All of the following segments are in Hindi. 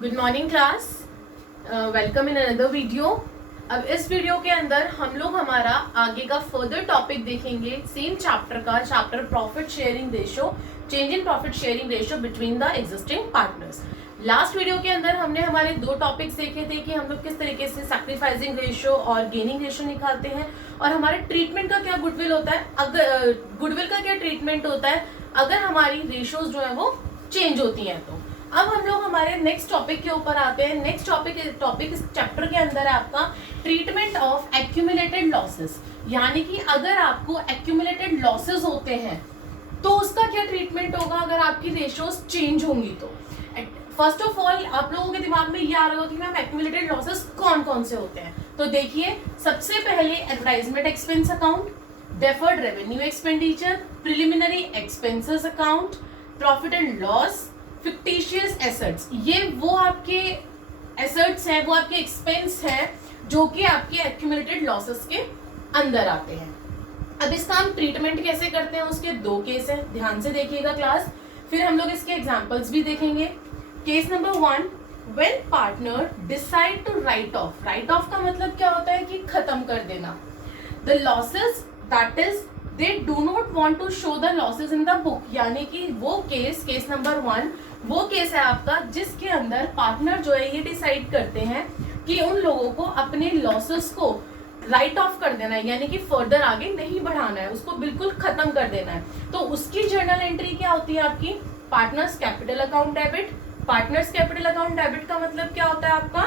Good morning class, welcome in another video. अब इस वीडियो के अंदर हम लोग हमारा आगे का फर्दर टॉपिक देखेंगे सेम चैप्टर का, chapter profit sharing ratio, change in profit sharing ratio between the existing partners. Last video के अंदर हमने हमारे दो टॉपिक्स देखे थे कि हम लोग किस तरीके से सैक्रिफाइसिंग रेशियो और गेनिंग रेशियो निकालते हैं और हमारे ट्रीटमेंट का क्या गुडविल होता है, अगर गुडविल का क्या ट्रीटमेंट होता है अगर हमारी रेशियोज जो है वो चेंज होती हैं। तो अब हम लोग हमारे नेक्स्ट टॉपिक के ऊपर आते हैं। नेक्स्ट टॉपिक इस चैप्टर के अंदर है आपका ट्रीटमेंट ऑफ एक्यूमुलेटेड लॉसेस, यानी कि अगर आपको एक्यूमुलेटेड लॉसेस होते हैं तो उसका क्या ट्रीटमेंट होगा अगर आपकी रेशियोज चेंज होंगी। तो फर्स्ट ऑफ ऑल आप लोगों के दिमाग में ये आ रहा होगा कि मैम एक्यूमुलेटेड लॉसेस कौन कौन से होते हैं। तो देखिए, सबसे पहले advertisement expense account, deferred revenue expenditure, preliminary expenses account, profit and loss, fictitious assets. ये वो आपके एसेट्स हैं, वो आपके एक्सपेंस हैं जो कि आपके एक्यूमुलेटेड लॉसेस के अंदर आते हैं। अब इसका हम ट्रीटमेंट कैसे करते हैं उसके दो केस हैं, ध्यान से देखिएगा क्लास। फिर हम लोग इसके एग्जांपल्स भी देखेंगे। Case number 1, when partner decide to write off. Write off का मतलब क्या होता है कि खत्म कर देना। The losses that is they do not want to show the losses in the book, यानी कि वो केस नंबर 1 वो केस है आपका जिसके अंदर पार्टनर जो है ये डिसाइड करते हैं कि उन लोगों को अपने लॉसेस को राइट ऑफ कर देना है, यानी कि फर्दर आगे नहीं बढ़ाना है, उसको बिल्कुल खत्म कर देना है। तो उसकी जर्नल एंट्री क्या होती है आपकी, partners capital account debit. Partners capital account debit का मतलब क्या होता है आपका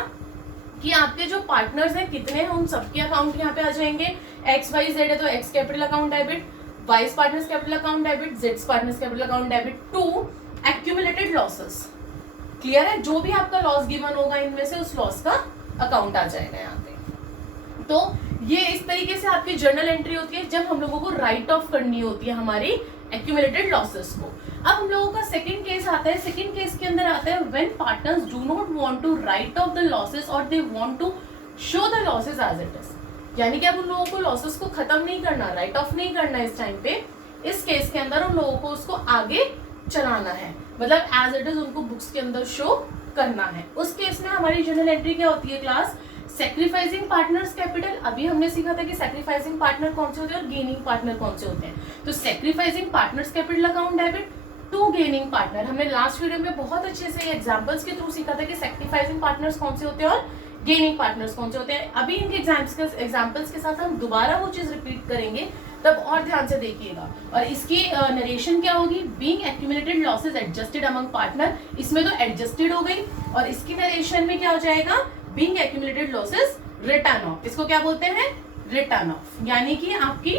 कि आपके जो पार्टनर्स हैं कितने हैं उन सबके अकाउंट यहाँ पे आ जाएंगे। एक्स वाई जेड है तो X capital account debit, Y's partners capital account debit, जेड्स partners capital account debit to accumulated losses. Clear है, जो भी आपका लॉस गिवन होगा इनमें से उस लॉस का अकाउंट आ जाएगा यहाँ पे। तो ये इस तरीके से आपकी जर्नल एंट्री होती है जब हम लोगों को राइट ऑफ करनी होती है हमारी एक्यूमुलेटेड लॉसेस को। अब हम लोगों का सेकंड केस आता है। सेकंड केस के अंदर आता है when partners do not want to write off the losses और they want to show the losses as it is, यानी कि अब उन लोगों को लॉसेस को खत्म नहीं करना, राइट ऑफ नहीं करना इस टाइम पे। इस केस के अंदर उन लोगों को उसको आगे चलाना है, मतलब एज इट इज उनको बुक्स के अंदर शो करना है। उस केस में हमारी जर्नल एंट्री क्या होती है क्लास, सैक्रिफाइसिंग पार्टनर्स कैपिटल। अभी हमने सीखा था कि सैक्रिफाइसिंग पार्टनर कौन से होते हैं और गेनिंग पार्टनर कौन से होते हैं। तो sacrificing partners capital account debit to gaining partner. हमने लास्ट वीडियो में बहुत अच्छे से एग्जांपल्स के थ्रू सीखा था कि सैक्रिफाइसिंग पार्टनर्स कौन से होते हैं और गेनिंग पार्टनर्स कौन से होते हैं। अभी इनके एग्जाम्पल्स के साथ हम दोबारा वो चीज रिपीट करेंगे, तब और ध्यान से देखिएगा। और इसकी नरेशन क्या होगी, being accumulated losses adjusted among partner. इसमें तो एडजस्टेड हो गई और इसकी नरेशन में क्या हो जाएगा, being accumulated losses return of. इसको क्या बोलते हैं, रिटर्न ऑफ, यानी कि आपकी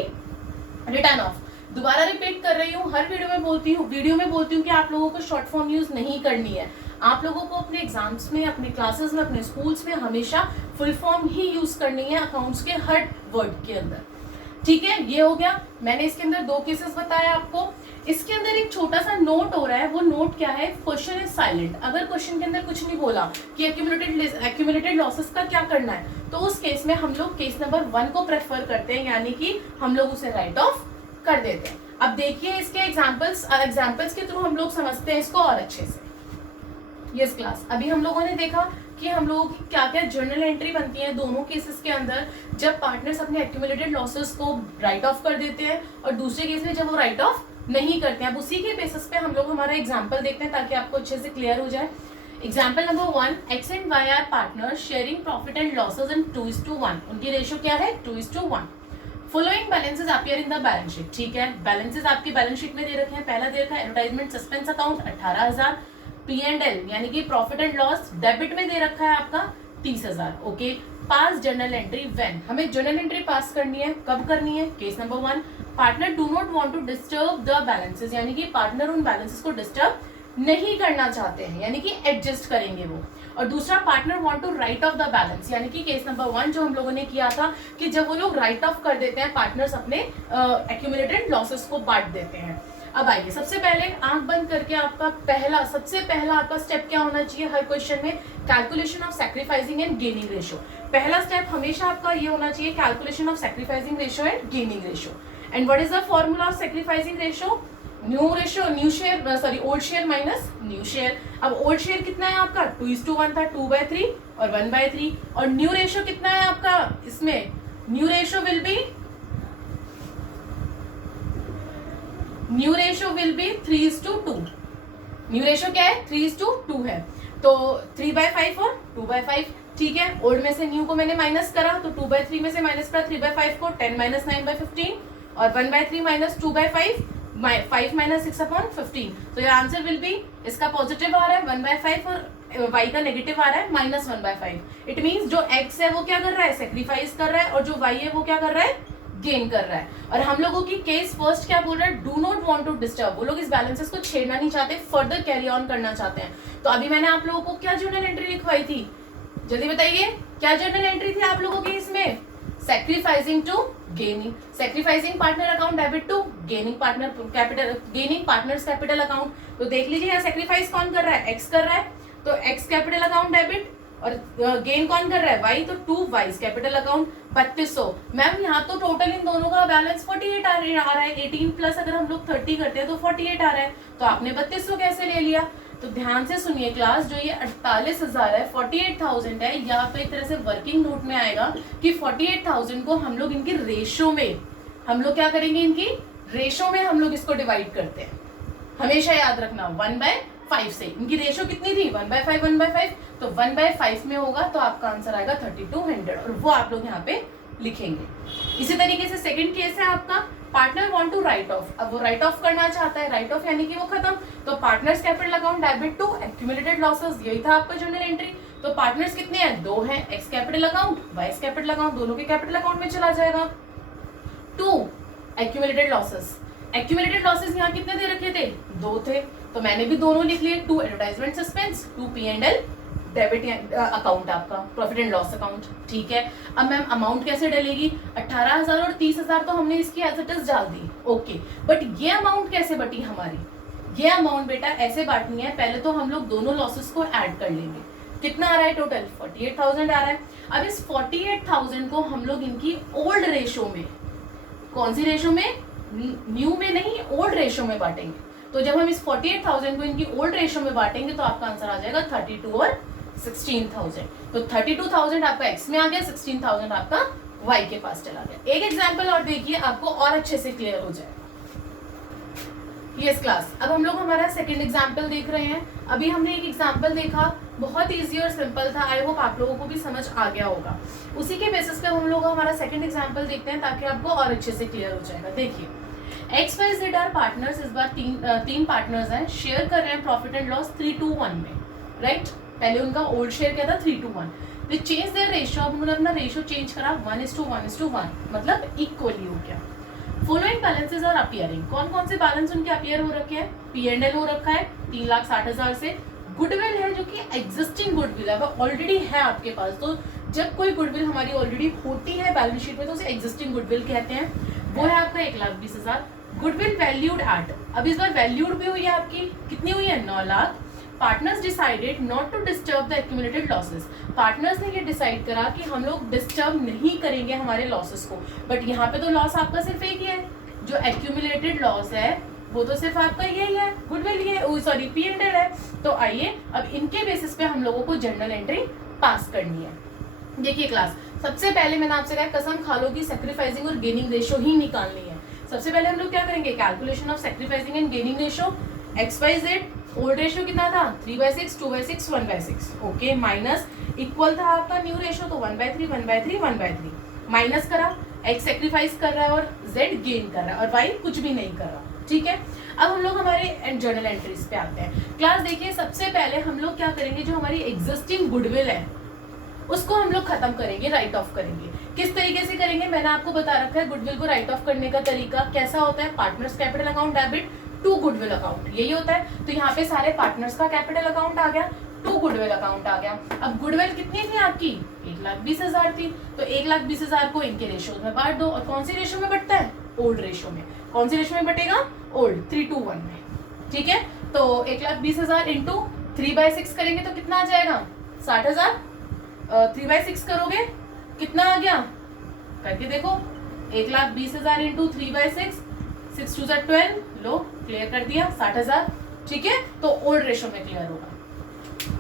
रिटर्न ऑफ। दोबारा रिपीट कर रही हूँ, हर वीडियो में बोलती हूँ कि आप लोगों को शॉर्ट फॉर्म यूज नहीं करनी है। आप लोगों को अपने एग्जाम्स में, अपने क्लासेस में, अपने स्कूल्स में हमेशा फुल फॉर्म ही यूज करनी है अकाउंट्स के हर वर्ड के अंदर। ठीक है, ये हो गया। मैंने इसके अंदर दो केसेस बताए आपको। इसके अंदर एक छोटा सा नोट हो रहा है, वो नोट क्या है, क्वेश्चन इज साइलेंट। अगर क्वेश्चन के अंदर कुछ नहीं बोला कि एक्यूमुलेटेड लॉसेस का क्या करना है, तो उस केस में हम लोग केस नंबर 1 को प्रेफर करते हैं, यानी कि हम लोग उसे राइट ऑफ कर देते हैं। अब देखिए इसके एग्जाम्पल्स के थ्रू हम लोग समझते हैं इसको और अच्छे से। यस क्लास, अभी हम लोगों ने देखा कि हम लोगों की क्या क्या जर्नल एंट्री बनती है दोनों केसेस के अंदर, जब पार्टनर्स अपने एक्यूमुलेटेड लॉसेस को राइट ऑफ कर देते हैं और दूसरे केस में जब वो राइट ऑफ नहीं करते हैं। अब उसी के बेसिस पे हम लोग हमारा एग्जांपल देखते हैं ताकि आपको अच्छे से क्लियर हो जाए। Example number 1, X and Y are partner sharing profit and losses in 2:1। उनकी रेशियो क्या है, 2:1। Following balances appear in the balance sheet. ठीक है, बैलेंसेस आपकी बैलेंस शीट में दे रखे हैं। पहला दे रखा है एडवर्टाइजमेंट सस्पेंस अकाउंट 18,000, P&L यानी कि प्रॉफिट एंड लॉस डेबिट में दे रखा है आपका 30,000। Okay, pass journal entry when, हमें जर्नल एंट्री पास करनी है, कब करनी है, case number 1, partner do not want to disturb the balances, यानी कि पार्टनर उन बैलेंसेस को डिस्टर्ब नहीं करना चाहते हैं, यानी कि एडजस्ट करेंगे वो। और दूसरा, partner want to write off the balance, यानी कि केस नंबर 1 जो हम लोगों ने किया था कि जब वो लोग राइट ऑफ कर देते हैं, पार्टनर्स अपने एक्यूमुलेटेड लॉसेस को बांट देते हैं। अब आइए, सबसे पहले आंख बंद करके आपका सबसे पहला आपका स्टेप क्या होना चाहिए हर क्वेश्चन में, calculation of sacrificing and gaining ratio. पहला स्टेप हमेशा आपका ये होना चाहिए, calculation of sacrificing ratio and gaining ratio. And what is the formula of sacrificing ratio, new ratio, new share sorry old share minus new share. अब ओल्ड शेयर कितना है आपका 2:1 था, 2/3 और 1/3। और न्यू रेशियो कितना है आपका इसमें, new ratio will B 3:2। New ratio क्या है 3:2 है, तो 3/5 और 2/5। ठीक है, ओल्ड में से न्यू को मैंने माइनस करा तो 2/3 में से माइनस करा 3/5 को, 10 - 9/15 और 1/3 माइनस 2/5, 5 - 6/15। तो योर आंसर विल बी, इसका पॉजिटिव आ रहा है 1/5 और y का नेगेटिव आ रहा है -1/5। इट मीन्स जो x है वो क्या कर रहा है, सेक्रीफाइस कर रहा है, और जो y है वो क्या कर रहा है, गेन कर रहा है। और हम लोगों की केस फर्स्ट क्या बोल रहा है, do not want to disturb. वो लोग इस बैलेंसेस को छेड़ना नहीं चाहते, फर्दर कैरी ऑन करना चाहते हैं। तो अभी मैंने आप लोगों को क्या जर्नल एंट्री लिखवाई थी, जल्दी बताइए क्या जर्नल एंट्री थी आप लोगों की इसमें, sacrificing to gaining, sacrificing partner account debit to gaining partner capital, gaining partners capital account. तो देख लीजिए यहाँ सेक्रीफाइस कौन कर रहा है, एक्स कर रहा है, तो एक्स कैपिटल अकाउंट डेबिट, और गेन कौन कर रहा है, वाई, तो 2 वाइज कैपिटल अकाउंट 3200। मैम यहाँ तो टोटल इन दोनों का बैलेंस 48 आ रहा है, 18 प्लस अगर हम लोग 30 करते हैं तो 48 आ रहा है, तो आपने 3200 कैसे ले लिया। तो ध्यान से सुनिए क्लास, जो ये 48,000 है, 48,000 है, यहाँ पे एक तरह से वर्किंग नोट में आएगा कि 48,000 को हम लोग इनकी रेशो में, हम लोग क्या करेंगे, इनकी रेशो में हम लोग इसको डिवाइड करते हैं। हमेशा याद रखना 1/5 से, इनकी रेशो कितनी थी 1/5, 1/5, तो 1/5 में होगा तो आपका आंसर आएगा 3200, और वो आप लोग यहाँ पे लिखेंगे। इसी तरीके से सेकंड केस है आपका, partner want to write off. अब वो राइट ऑफ करना चाहता है, राइट ऑफ यानी कि वो खत्म, तो partners capital account debit to accumulated losses, यही था आपका जर्नल एंट्री। तो पार्टनर्स कितने हैं, 2 हैं, X capital account, Y capital account, दोनों के कैपिटल अकाउंट में चला जाएगा। 2 एक्यूमुलेटेड लॉसेस, एक्यूमुलेटेड लॉसेस यहाँ कितने दे रखे थे, 2 थे, तो मैंने भी दोनों लिख लिए। 2 advertisement suspense, 2 P&L debit account आपका, प्रॉफिट एंड लॉस अकाउंट। ठीक है, अब मैम अमाउंट कैसे डलेगी, 18,000 और 30,000 तो हमने इसकी एज इट इज डाल दी, ओके, बट ये अमाउंट कैसे बटी हमारी, ये अमाउंट बेटा ऐसे बांटनी है, पहले तो हम लोग दोनों लॉसेस को ऐड कर लेंगे। कितना आ रहा है टोटल, 48,000 आ रहा है। अब इस 48,000 को हम लोग इनकी ओल्ड रेशो में, कौन सी रेशो में, न्यू में नहीं, ओल्ड रेशो में बांटेंगे। तो जब हम इस 48,000 को इनकी ओल्ड रेशो में बांटेंगे तो आपका आंसर आ जाएगा 32 और 16,000। तो 32,000 आपका एक्स में आ गया, 16,000 आपका वाई के पास चला गया। एक एग्जांपल और देखिए, आपको और अच्छे से क्लियर हो जाए। यस क्लास, अब हम लोग हमारा सेकंड एग्जांपल देख रहे हैं। अभी हमने एक एग्जांपल देखा, बहुत इजी और सिंपल था, आई होप आप लोगों को भी समझ आ गया होगा। उसी के बेसिस पे हम लोग हमारा सेकंड एग्जांपल देखते हैं ताकि आपको और अच्छे से क्लियर हो जाएगा। देखिए, X Y Z are partners, इस बार तीन पार्टनर्स हैं, शेयर कर रहे हैं प्रॉफिट एंड लॉस 3:1 में, राइट। पहले उनका ओल्ड शेयर क्या था 3:1, वे चेंज देयर रेशियो, अब उन्होंने अपना रेशियो चेंज करा 1:1:1, मतलब इक्वली हो गया। फॉलोइंग बैलेंसेस आर अपीयरिंग, कौन कौन से बैलेंस उनके अपीयर हो रखे हैं, P&L हो रखा है 3,60,000 से, गुडविल है जो कि एग्जिस्टिंग गुडविल है, वो ऑलरेडी है आपके पास। तो जब कोई गुडविल हमारी ऑलरेडी होती है बैलेंस शीट में तो उसे एग्जिस्टिंग गुडविल कहते हैं, वो है आपका 1,20,000। गुडविल वैल्यूड एट, अब इस बार वैल्यूड भी हुई है आपकी, कितनी हुई है 9 lakh. Partners decided not to disturb the accumulated losses, partners ने ये डिसाइड करा कि हम लोग डिस्टर्ब नहीं करेंगे हमारे लॉसेस को। बट यहाँ पे तो लॉस आपका सिर्फ एक ही है, जो एक्यूमुलेटेड लॉस है वो तो सिर्फ आपका यही है, गुडविल ये सॉरी P&L है। तो आइए अब इनके बेसिस पे हम लोगों को जर्नल एंट्री पास करनी है। देखिए क्लास, सबसे पहले मैंने आपसे कहा कसम खा लो कि सैक्रिफाइसिंग और गेनिंग रेशियो ही निकालनी है। सबसे पहले हम लोग क्या करेंगे, calculation of sacrificing and gaining ratio. X Y Z old ratio कितना था 3/6, 2/6, 1/6, ओके, माइनस इक्वल था आपका न्यू रेशियो तो 1/3, 1/3, 1/3, माइनस करा, एक्स सैक्रिफाइस कर रहा है और जेड गेन कर रहा है और वाई कुछ भी नहीं कर रहा। ठीक है, अब हम लोग हमारे जर्नल एंट्रीज पे आते हैं। क्लास देखिए, सबसे पहले हम लोग क्या करेंगे, जो हमारी एग्जिस्टिंग गुडविल है उसको हम लोग खत्म करेंगे, राइट ऑफ करेंगे। किस तरीके से करेंगे मैंने आपको बता रखा है, गुडविल को राइट ऑफ करने का तरीका कैसा होता है, partners capital account debit to goodwill account, यही होता है। तो यहाँ पे सारे पार्टनर्स का कैपिटल अकाउंट आ गया, टू गुडविल अकाउंट आ गया। अब गुडविल कितनी थी आपकी 1,20,000 थी, तो 1,20,000 को इनके रेशियो में बांट दो। और कौन सी रेशियो में बटता है, ओल्ड रेशियो में। कौन सी रेशियो में बटेगा, ओल्ड, 3:1 में। ठीक है, तो 1,20,000 इंटू 3/6 करेंगे तो कितना आ जाएगा 60,000। 3/6 करोगे कितना आ गया, करके देखो, 1,20,000 इंटू 3/6, 6 2 12, लोग क्लियर कर दिया 60,000, ठीक है, तो ओल्ड रेशो में क्लियर होगा।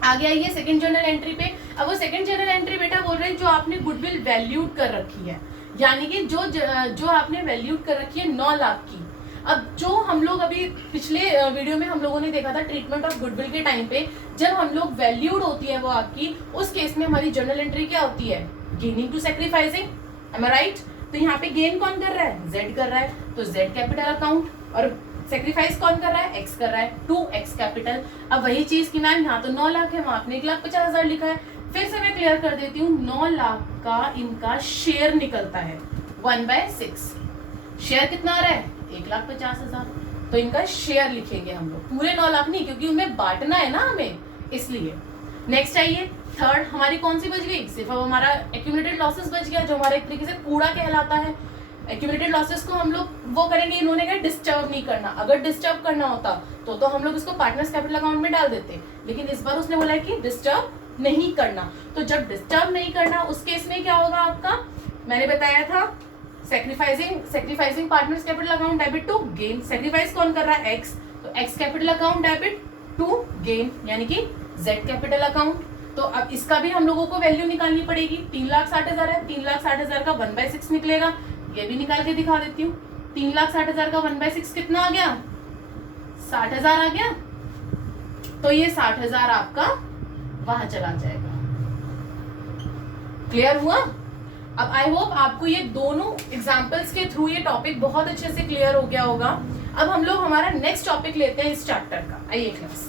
आगे आइए सेकंड जर्नल एंट्री पे। अब वो सेकंड जर्नल एंट्री बेटा बोल रहे हैं जो आपने गुडविल वैल्यूड कर रखी है, यानी कि जो आपने वैल्यूड कर रखी है 9 लाख की। अब जो हम लोग अभी पिछले वीडियो में हम लोगों ने देखा था ट्रीटमेंट ऑफ गुडविल के टाइम पे, जब हम लोग वैल्यूड होती है वो आपकी, उस केस में हमारी जर्नल एंट्री क्या होती है, gaining to sacrificing, am I right. तो यहाँ पे गेन कौन कर रहा है, जेड कर रहा है, तो जेड कैपिटल अकाउंट, और सैक्रिफाइस कौन कर रहा है, एक्स कर रहा है, 2x कैपिटल। अब वही चीज की मैम यहाँ तो 9 लाख है, वहां आपने 1,50,000 लिखा है। फिर से मैं क्लियर कर देती हूँ, 9 लाख का इनका शेयर निकलता है 1/6। शेयर कितना आ रहा है, 1,50,000, तो इनका शेयर लिखेंगे हम लोग, पूरे 9 लाख नहीं, क्योंकि उनमें बांटना है ना हमें, इसलिए। नेक्स्ट आइए, थर्ड हमारी कौन सी बच गई, सिर्फ अब हमारा एक्यूमुलेटेड लॉसेस बच गया, जो हमारा एक तरीके से कूड़ा कहलाता है। एक्यूमुलेटेड लॉसेस को हम लोग वो करेंगे, इन्होंने कहा डिस्टर्ब नहीं करना, अगर डिस्टर्ब करना होता तो हम लोग इसको पार्टनर्स कैपिटल अकाउंट में डाल देते, लेकिन इस बार उसने बोला है कि डिस्टर्ब नहीं करना। तो जब डिस्टर्ब नहीं करना, उस केस में क्या होगा आपका, मैंने बताया था sacrificing partners capital account debit to gain. Sacrifice कौन कर रहा है, एक्स, तो X capital account debit to gain, यानी कि जेड कैपिटल अकाउंट। तो अब इसका भी हम लोगों को वैल्यू निकालनी पड़ेगी, 3,60,000 है, 3,60,000 का 1/6 निकलेगा, ये भी निकाल के दिखा देती हूँ। 3,60,000 का 1/6 कितना आ गया, 60,000 आ गया, तो ये 60,000 आपका वहां चला जाएगा। क्लियर हुआ। अब आई होप आपको ये दोनों एग्जांपल्स के थ्रू ये टॉपिक बहुत अच्छे से क्लियर हो गया होगा। अब हम लोग हमारा नेक्स्ट टॉपिक लेते हैं इस चैप्टर का। आइए क्लास,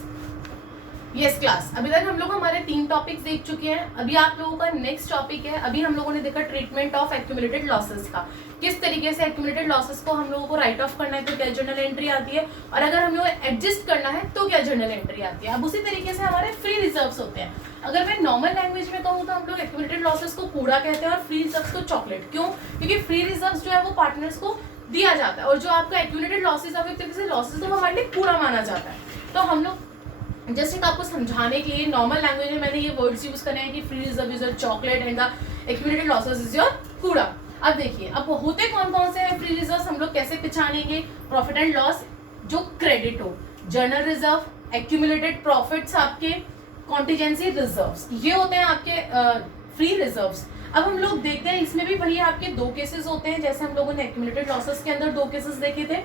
यस क्लास, अभी तक हम लोग हमारे 3 टॉपिक्स देख चुके हैं, अभी आप लोगों का नेक्स्ट टॉपिक है। अभी हम लोगों ने देखा ट्रीटमेंट ऑफ एक्यूमुलेटेड लॉसेस का, किस तरीके से एक्यूमुलेटेड लॉसेस को हम लोगों को राइट ऑफ करना है तो क्या जर्नल एंट्री आती है, और अगर हम लोग एडजस्ट करना है तो क्या जर्नल एंट्री आती है। अब उसी तरीके से हमारे फ्री रिजर्व्स होते हैं। अगर मैं नॉर्मल लैंग्वेज में कहूँ तो हम लोग एक्यूमुलेटेड लॉसेस को कूड़ा कहते हैं और फ्री रिजर्व्स को चॉकलेट। क्यों, क्योंकि फ्री रिजर्व्स जो है वो पार्टनर्स को दिया जाता है, और जो आपका एक्यूमुलेटेड लॉसेस है एक तरीके से लॉसेस तो हमारे लिए पूरा माना जाता है। तो हम लोग जैसे कि आपको समझाने के लिए नॉर्मल लैंग्वेज में मैंने ये वर्ड्स यूज करने हैं कि free reserve is your chocolate and the accumulated losses is your कूड़ा। अब देखिए, अब होते कौन कौन से हैं फ्री रिजर्व्स, हम लोग कैसे पहचानेंगे, प्रॉफिट एंड लॉस जो क्रेडिट हो, जर्नल रिजर्व, एक्यूमुलेटेड प्रॉफिट्स, आपके कॉन्टिजेंसी रिजर्व्स, ये होते हैं आपके फ्री रिजर्व्स। अब हम लोग देखते हैं इसमें भी वही आपके 2 केसेस होते हैं, जैसे हम लोगों ने एक्यूमुलेटेड लॉसेस के अंदर 2 केसेस देखे थे।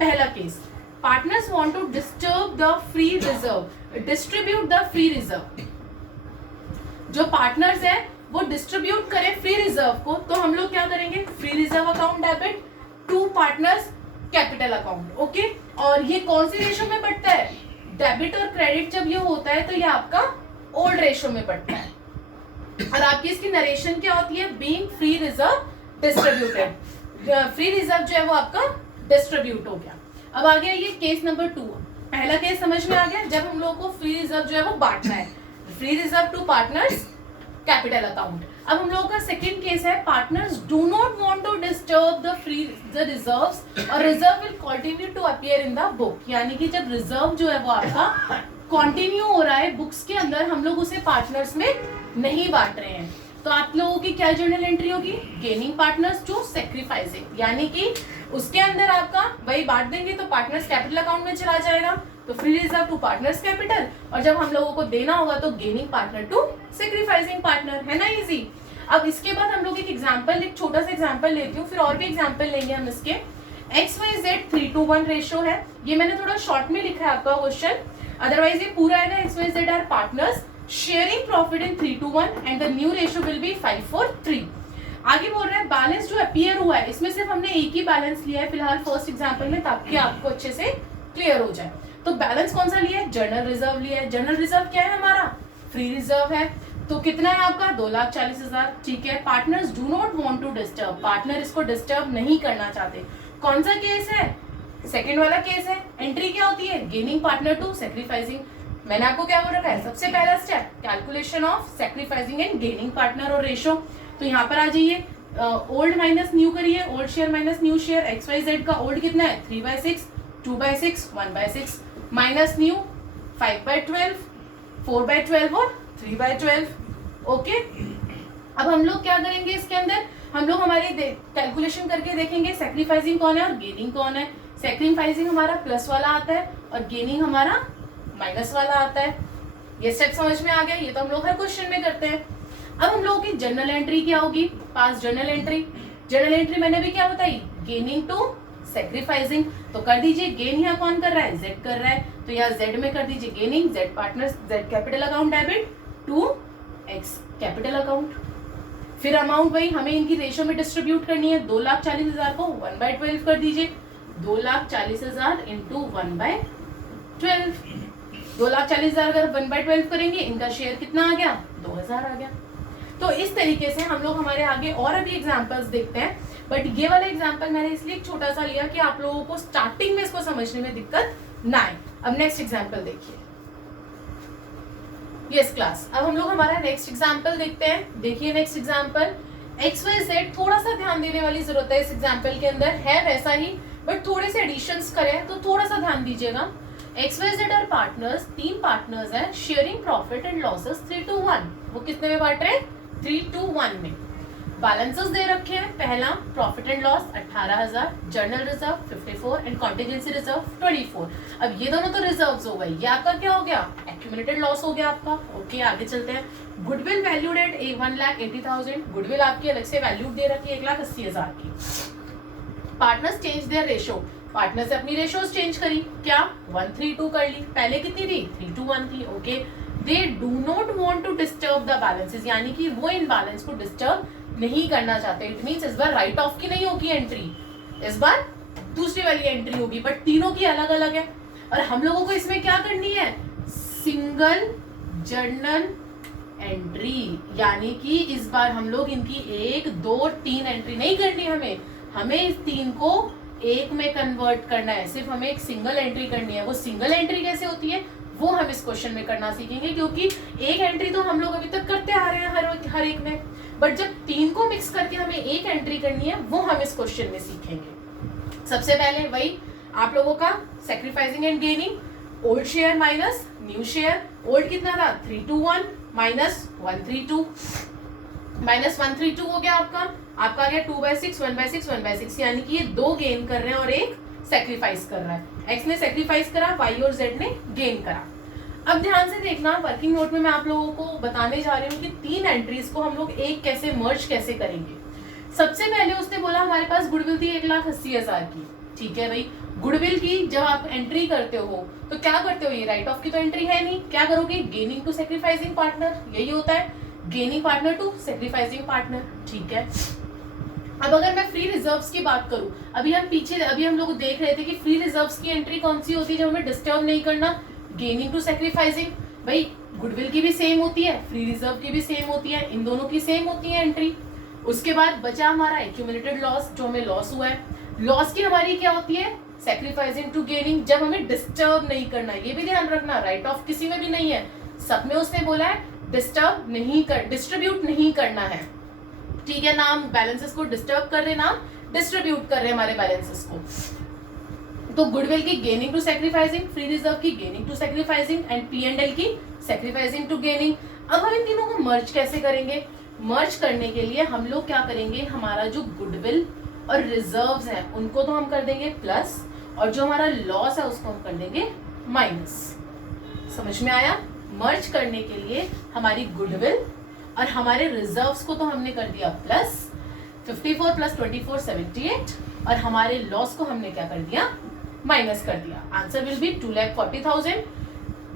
पहला case, partners want to disturb the free reserve, distribute the free reserve. जो पार्टनर्स है वो डिस्ट्रीब्यूट करें फ्री रिजर्व को, तो हम लोग क्या करेंगे, free reserve account debit to partners capital account, okay. और ये कौन सी रेशो में बढ़ता है, डेबिट और क्रेडिट जब ये होता है तो ये आपका ओल्ड रेशो में बढ़ता है। और आपकी इसकी नरेशन क्या होती है, being free reserve distributed, free reserve जो है वो आपका डिस्ट्रीब्यूट हो गया। अब आ गया ये केस नंबर 2। पहला केस समझ में आ गया, जब हम लोगों को फ्री रिजर्व जो है वो बांटना है, free reserve to partners capital account. अब हम लोगों का सेकंड केस है, partners do not want to disturb the reserves और reserve will continue to appear in the book, यानी कि जब रिजर्व जो है वो आपका कंटिन्यू हो रहा है बुक्स के अंदर, हम लोग उसे पार्टनर्स में नहीं बांट रहे हैं, तो आप लोगों की क्या जर्नल एंट्री होगी, गेनिंग पार्टनर्स टू सैक्रिफाइसिंग, यानी कि उसके अंदर आपका वही बांट देंगे तो पार्टनर्स कैपिटल अकाउंट में चला जाएगा, तो free reserve to partners capital, और जब हम लोगों को देना होगा तो gaining partner to sacrificing partner, है ना इजी। अब इसके बाद हम लोग एक छोटा सा एग्जांपल लेती हूँ, फिर और भी एग्जांपल लेंगे हम इसके। XYZ 3:1 रेशियो है, ये मैंने थोड़ा शॉर्ट में लिखा है आपका क्वेश्चन, अदरवाइज ये पूरा है ना, XYZ are partners sharing profit in 3:1 and the new ratio will be 5:4:3। आगे बोल रहा है बैलेंस जो अपीयर हुआ है, इसमें सिर्फ हमने एक ही बैलेंस लिया है फिलहाल फर्स्ट एग्जांपल में, ताकि आपको अच्छे से क्लियर हो जाए। तो बैलेंस कौन सा लिया है, जर्नल रिजर्व लिया है। जर्नल रिजर्व क्या है हमारा, फ्री रिजर्व है, तो कितना है आपका 2,40,000, ठीक है। Partners do not want to disturb, partner इसको डिस्टर्ब नहीं करना चाहते। कौन सा केस है, सेकंड वाला केस है। एंट्री क्या होती है, गेनिंग पार्टनर टू सैक्रिफाइसिंग। मैंने आपको क्या बोल रखा है, सबसे पहला step calculation of sacrificing and gaining partner और रेशो। तो यहाँ पर आ जाइए, ओल्ड माइनस न्यू करिए, old share minus new share. XYZ का ओल्ड कितना है 3/6, 2/6, 1/6, माइनस न्यू 5/12, 4/12 और 3/12, ओके। अब हम लोग क्या करेंगे इसके अंदर, हम लोग हमारी कैलकुलेशन करके देखेंगे सैक्रिफाइसिंग कौन है और गेनिंग कौन है। सेक्रीफाइसिंग हमारा प्लस वाला आता है और गेनिंग हमारा माइनस वाला आता है। ये स्टेप समझ में आ गया, ये तो हम लोग हर क्वेश्चन में करते हैं। अब हम लोगों की जर्नल एंट्री क्या होगी, पास जर्नल एंट्री। जर्नल एंट्री मैंने भी क्या बताई, गेनिंग टू सेक्रीफाइसिंग। तो कर दीजिए, गेन यहाँ कौन कर रहा है, जेड कर रहा है, तो यहाँ जेड में कर दीजिए gaining, Z partner, Z capital account debit to X capital account. फिर अमाउंट वही हमें इनकी रेशियो में डिस्ट्रीब्यूट करनी है, 2,40,000 को 1/12 कर दीजिए, 2,40,000 इंटू 1/12। 2,40,000 अगर 1/12 करेंगे, इनका शेयर कितना आ गया, 2,000 आ गया। तो इस तरीके से हम लोग हमारे आगे और अभी एग्जांपल्स देखते हैं, बट ये वाला एग्जांपल मैंने इसलिए छोटा सा लिया कि आप लोगों को स्टार्टिंग में इसको समझने में दिक्कत ना आए। अब नेक्स्ट एग्जांपल देखिए। यस क्लास, अब हम लोग हमारा नेक्स्ट एग्जांपल देखते हैं। देखिए नेक्स्ट एग्जांपल, XYZ, थोड़ा सा ध्यान देने वाली जरूरत है इस एग्जांपल के अंदर, है वैसा ही बट थोड़े से एडिशंस करें तो थोड़ा सा ध्यान दीजिएगा। XYZ आर पार्टनर्स, 3 पार्टनर्स हैं, शेयरिंग प्रॉफिट एंड लॉसेस 3:1। वो कितने में बांट रहे हैं, 3:1 में। बैलेंसेस दे रखे हैं, पहला profit and loss 18,000, journal reserve 54 and contingency reserve 24। अब ये दोनों तो रिजर्व्स हो गए, ये आपका क्या हो गया, एक्यूमुलेटेड लॉस हो गया आपका। ओके आगे चलते हैं। गुडविल वैल्यूड एट 1,80,000, गुडविल आपकी अलग से वैल्यूड दे रखी है 1,80,000 की। Partners change their ratio, partner से अपनी रेशियोज चेंज करी, क्या 1:3:2 कर ली, पहले कितनी थी 3:1 थी। Okay, they do not want to disturb the balances, यानी कि वो इन बैलेंस को डिस्टर्ब नहीं करना चाहते। इट मींस इस बार राइट ऑफ की नहीं होगी एंट्री, इस बार दूसरी वाली एंट्री होगी, बट तीनों की अलग अलग है। और हम लोगों को इसमें क्या करनी है, सिंगल जर्नल एंट्री, यानी कि इस बार हम लोग इनकी 1, 2, 3 एंट्री नहीं करनी, हमें इस 3 को एक में कन्वर्ट करना है, सिर्फ हमें एक सिंगल एंट्री करनी है। वो सिंगल एंट्री कैसे होती है वो हम इस क्वेश्चन में करना सीखेंगे, क्योंकि एक एंट्री तो हम लोग अभी तक करते आ रहे हैं हर एक में, बट जब 3 को मिक्स करके हमें एक एंट्री करनी है वो हम इस क्वेश्चन में सीखेंगे। सबसे पहले वही आप लोगों का sacrificing and gaining, old share minus new share. Old कितना था 3:1 माइनस 132, माइनस 132 हो गया आपका आ गया 2/6, 1/6, 1/6, यानी कि ये 2 गेन कर रहे हैं और एक सेक्रीफाइस कर रहा है। एक्स ने सेक्रीफाइस करा, वाई और जेड ने गेन करा। अब ध्यान से देखना, वर्किंग नोट में मैं आप लोगों को बताने जा रही हूँ कि 3 एंट्रीज को हम लोग एक कैसे मर्ज कैसे करेंगे। सबसे पहले उसने बोला हमारे पास गुडविल थी 1,80,000 की, ठीक है भाई। गुडविल की जब आप एंट्री करते हो तो क्या करते हो, ये राइट ऑफ की तो एंट्री है नहीं, क्या करोगे, गेनिंग टू सेक्रीफाइसिंग पार्टनर, यही होता है, gaining partner to sacrificing partner, ठीक है। अब अगर मैं फ्री रिजर्व्स की बात करूं, अभी हम लोग देख रहे थे कि फ्री रिजर्व्स की एंट्री कौन सी होती है जब हमें डिस्टर्ब नहीं करना, गेनिंग टू सेक्रीफाइसिंग। भाई गुडविल की भी सेम होती है, फ्री रिजर्व की भी सेम होती है, इन दोनों की सेम होती है एंट्री। उसके बाद बचा हमारा एक्यूमुलेटेड लॉस, जो हमें लॉस हुआ है। लॉस की हमारी क्या होती है, सेक्रीफाइसिंग टू गेनिंग, जब हमें डिस्टर्ब नहीं करना, ये भी ध्यान रखना, राइट ऑफ किसी में भी नहीं है, सब में उसने बोला है डिस्टर्ब नहीं कर, डिस्ट्रीब्यूट नहीं करना है, ठीक है। नाम बैलेंसेस को डिस्टर्ब कर रहे, नाम डिस्ट्रीब्यूट कर रहे हमारे बैलेंसेस को। तो गुडविल की gaining to sacrificing, free reserve की gaining to sacrificing and P&L की सेक्रीफाइसिंग टू गेनिंग। अब हम इन तीनों को मर्ज कैसे करेंगे, मर्ज करने के लिए हम लोग क्या करेंगे, हमारा जो गुडविल और रिजर्व्स हैं उनको तो हम कर देंगे प्लस, और जो हमारा लॉस है उसको हम कर देंगे माइनस। समझ में आया, मर्ज करने के लिए हमारी गुडविल और हमारे रिजर्व्स को तो हमने कर दिया प्लस, 54 प्लस 24 78, और हमारे लॉस को हमने क्या कर दिया, माइनस कर दिया। Answer will be 2,40,000।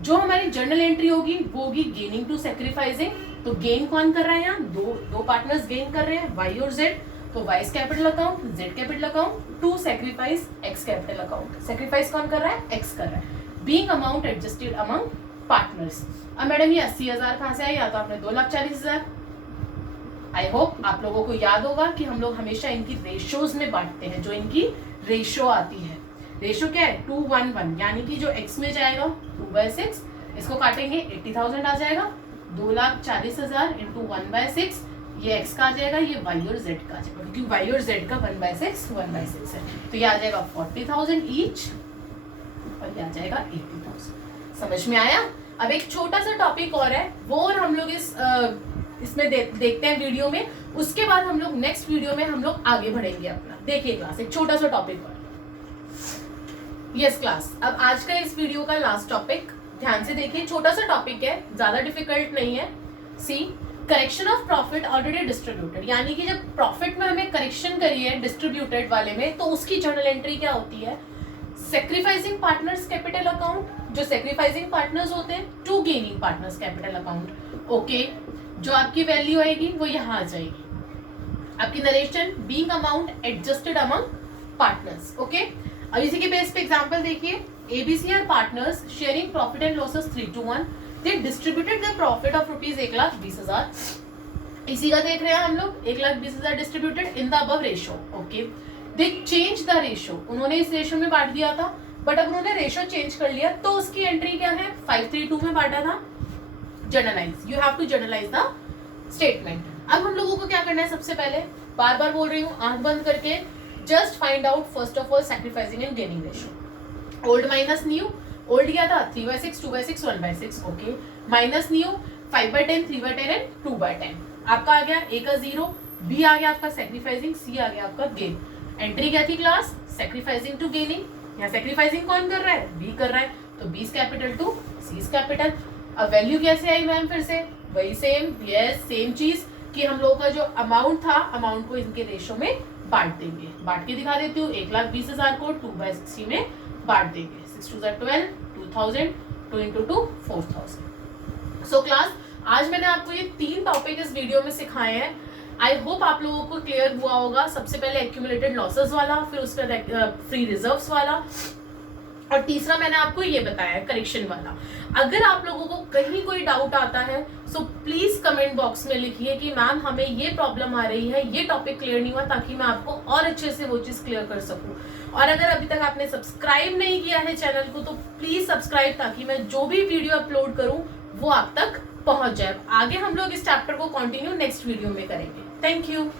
जो हमारी जर्नल एंट्री होगी वो होगी गेनिंग टू सेक्रीफाइसिंग। तो गेन कौन कर रहा है, यहाँ दो पार्टनर्स गेन कर रहे हैं, वाई और जेड। तो Y's capital account, Z capital account to sacrifice X capital account. Sacrifice कौन कर रहा है, एक्स कर रहा है। Being amount adjusted among partners. अब मैडम ये 80,000 कहाँ से आया, तो आपने 2,40,000। आई होप आप लोगों को याद होगा कि हम लोग हमेशा इनकी रेशियोज में बांटते हैं, जो इनकी रेशियो आती है। रेशियो क्या है 2:1:1, यानी कि जो x में जाएगा 2/6, इसको काटेंगे 80,000 आ जाएगा, 2,40,000 इंटू 1/6, ये x का आ जाएगा, ये y और z का आ जाएगा, क्योंकि y और z का 1/6 है, तो ये आ जाएगा 40,000 ईच, और ये आ जाएगा 80,000। समझ में आया। अब एक छोटा सा टॉपिक और है, वो और हम लोग इसमें देखते हैं वीडियो में, उसके बाद हम लोग नेक्स्ट वीडियो में हम लोग आगे बढ़ेंगे अपना। देखिए क्लास, एक छोटा सा टॉपिक और। यस क्लास, अब आज का इस वीडियो का लास्ट टॉपिक ध्यान से देखिए, छोटा सा टॉपिक है, ज्यादा डिफिकल्ट नहीं है। C correction of profit already distributed, यानी कि जब प्रॉफिट में हमें करेक्शन करी है डिस्ट्रीब्यूटेड वाले में, तो उसकी जर्नल एंट्री क्या होती है? सेक्रीफाइसिंग पार्टनर्स कैपिटल अकाउंट, जो सेक्रीफाइसिंग पार्टनर्स होते हैं, to gaining partners capital account. Okay, जो आपकी वैल्यू आएगी वो यहाँ आ जाएगी। आपकी narration being amount adjusted among partners. Okay, अब इसी के बेस पे एग्जांपल देखिए, ABC are partners sharing profit and losses 3:1, they distributed the profit of rupees 1,20,000। इसी का देख रहे हैं हम लोग, 1,20,000 distributed in the above ratio. Okay, they change the ratio, उन्होंने इस रेशो में बांट दिया था, बट अब उन्होंने रेशो चेंज कर लिया, तो उसकी एंट्री क्या है? 532 में बांटा था। Journalize, you have to journalize the statement. अब हम लोगों को क्या करना है? सबसे पहले बार बार बोल रही हूँ, आंख बंद करके just find out first of all sacrificing and gaining ratio. Old minus new, old क्या था? 3/6, 2/6, 1/6। Okay, minus new 5/10, 3/10 and 2/10। आपका आ गया ए का 0, बी आ गया आपका सैक्रिफाइसिंग, सी आ गया आपका गेन। एंट्री क्या थी क्लास? Sacrificing to gaining. यहाँ सैक्रिफाइसिंग कौन कर रहा है? बी कर रहा है, तो B is capital to C is capital. अब वैल्यू कैसे आई मैम? फिर से वही सेम, यस सेम चीज कि हम लोगों का जो अमाउंट था, अमाउंट को इनके रेशो में बांट देंगे। बांट के दिखा देती हूँ, 1,20,000 को 2/60 में बांट देंगे। 6 2 12, 2000, 2 into 2 4,000। सो क्लास, आज मैंने आपको ये 3 टॉपिक इस वीडियो में सिखाए हैं। आई होप आप लोगों को क्लियर हुआ होगा। सबसे पहले एक्यूमुलेटेड लॉसेस वाला, फिर उसके बाद फ्री रिजर्व्स वाला, और तीसरा मैंने आपको ये बताया है करेक्शन वाला। अगर आप लोगों को कहीं कोई डाउट आता है, सो प्लीज कमेंट बॉक्स में लिखिए कि मैम हमें ये प्रॉब्लम आ रही है, ये टॉपिक क्लियर नहीं हुआ, ताकि मैं आपको और अच्छे से वो चीज क्लियर कर सकूं। और अगर अभी तक आपने सब्सक्राइब नहीं किया है चैनल को, तो प्लीज सब्सक्राइब, ताकि मैं जो भी वीडियो अपलोड करूं वो आप तक पहुंच जाए। आगे हम लोग इस चैप्टर को कंटिन्यू नेक्स्ट वीडियो में करेंगे। Thank you.